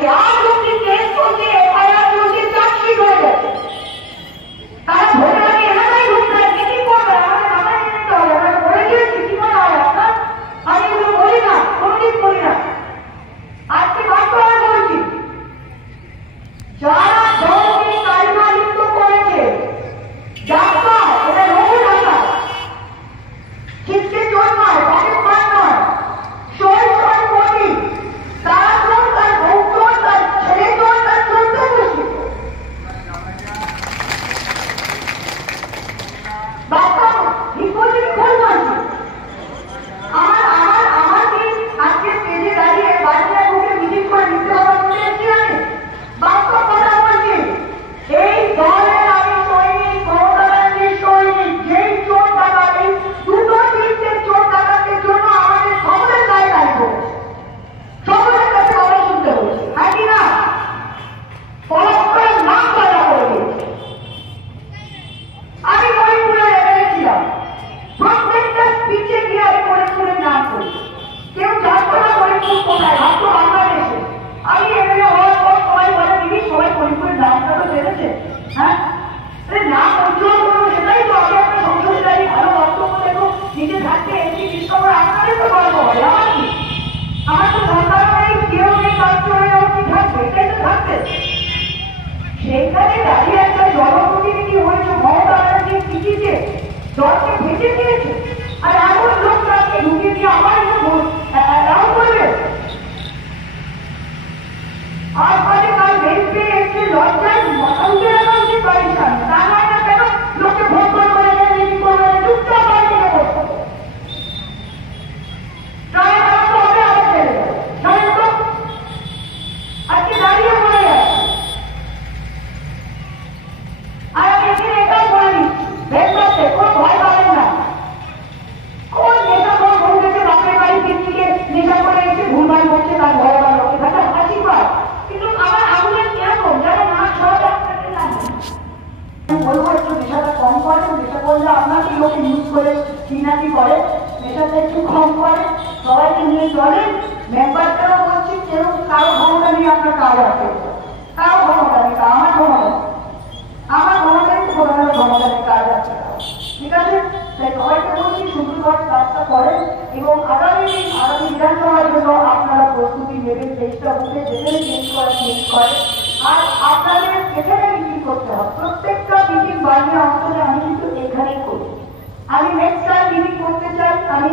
গেছে, আজ অব্দি কেস চলছে, এফআইআর চলছে, চার্জশিট হয়ে গেছে। তারা ভোটের আগে এলাকায় ঢুকতে মিটিং করবে, আমাদের মাথায় নিতে হবে। আমরা বলে দিয়েছি কি মনে হয় আপনার? আমি এগুলো বলি না, কোনদিন বলি না। আজকে বাস্তবায়ন বলছি, যারা জমি কারবারিত করেছে, ডাক্তার, এটা লঘু ডাক্তার, ছিটকে চোর নয়, পকেট মার নয়, শোল শোল কোটি, তারা চোর, তার বউ চোর, তার ছেলে চোর, তার চোদ্দ গোষ্ঠী। বাস্তব হিপোথিস ভুল বলছি। আমার কি আজকে স্টেজে দাঁড়িয়ে বাচ্চা বুকে মিটিং করে নিতে হবে বলে এসেছি আমি? বাস্তব কথা বলছি। এই দলের আমি সৈনিক, মমতা ব্যানার্জির সৈনিক। যেই চোর ডাকাত, এই দুটো তিনটে চোর ডাকাতের জন্য আমাদের সকলের গায়ে দায়িত্ব, সকলের কাছে কথা শুনতে হয়েছে, হ্যাঁ কি না? পরস্পরের নাম পয়দা করে দিয়েছে। আমি ফরিদপুরে ছিলাম, প্রত্যেকটা স্পিচে গিয়ে আমি ফরিদপুরের নাম করি। কেউ জানতো না ফরিদপুর কোথায়, ভাবতো বাংলাদেশে। আমি এমএলএ হওয়ার পর সবাই বলে, দিদি সবাই ফরিদপুরের নামটা তো জেনেছে। হ্যাঁ, নাম উজ্জ্বল করবো, সেটাই তো। আমি একটা সংসদে দাঁড়িয়ে ভালো বক্তব্য দেবো, নিজে থাকতে এমপি ডিসকভার, আপনাদের তো গর্ব হয়। আমার কি, আমার তো সরকার নেই, কেউ নেই, কাজ চলে যাওয়া কি থাকবে, এটাই তো থাকবে। সেইখানে দাঁড়িয়ে একটা জনপ্রতিনিধি হয়েছে, মমতা ব্যানার্জি শিখিয়েছে, দলকে ভেজে দিয়েছে, আর এমন লোক তাকে ঢুকিয়ে দিয়ে আবার এমন করবে। আর কাজে কাল বেঞ্চে এসে লজ্জায় মাথা উঠে রাখা উচিত বাড়ির সামনে। তা নয় না কেন লোককে ভোট করে মিটিং করবে, চুপচাপ বাড়ি থেকে বসতে ট্রাই করাতে হবে, আবার ছেড়ে দেবে। নয় তো আজকে দাঁড়িয়ে পড়ে যাচ্ছে। আর আমি এখানে এটাও বলে দিচ্ছি, ভেতরে কোনো ভয় পাবেন না। কোন নেতা কোন ভুল গেছে, বাপের বাড়ি পিকনিকে নেশা করে এসে ভুলভাল করছে, তার ভয় পায় লোকে, তাকে হাসি পায়। কিন্তু আমার আঙুলের কিরকম যারা না সবাই আপনাকে জানেন, বলবো একটু নেশাটা কম করে। নেশা করলে আপনাকে লোক ইউজ করে চিনাকি করে, নেশাটা একটু কম করে, সবাইকে নিয়ে চলেন। মেম্বারটাও বলছি, কেউ কারো ক্ষমতা নিয়ে আপনার কাজ আছে, কারো ক্ষমতা নেই, আমার ক্ষমতা, আমার ক্ষমতায় কোথাও ক্ষমতা নেই, কাজ আছে, ঠিক আছে? তাই সবাইকে বলছি সুন্দরভাবে কাজটা করেন এবং আগামী বিধানসভার জন্য আপনারা প্রস্তুতি নেবেন। চেষ্টা বুঝে যেখানে চেঞ্জ করে। আর আপনাদের এখানে মিটিং করতে হবে, প্রত্যেকটা মিটিং বানিয়ে অঞ্চলে আমি কিন্তু এখানেই করি। আমি নেক্সট টাইম মিটিং করতে চাই, আমি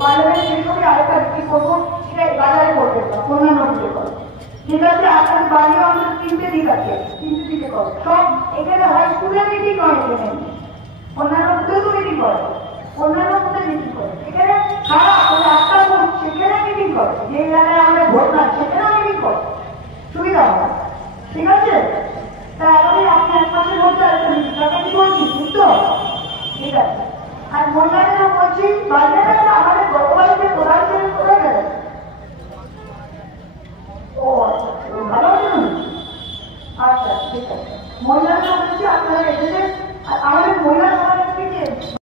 পার্লামেন্ট শেষ হলে আরেকটা মিটিং করবো, সেটা বাজারে করতে চাই, অন্যান্য দিকে করে, ঠিক আছে? আপনার বানিয়ে অঞ্চল 3টে দিক আছে, 3টে দিকে করো সব। এখানে হয় স্কুলের মিটিং নয়, এখানে অন্যান্য স্কুলে মিটিং করে।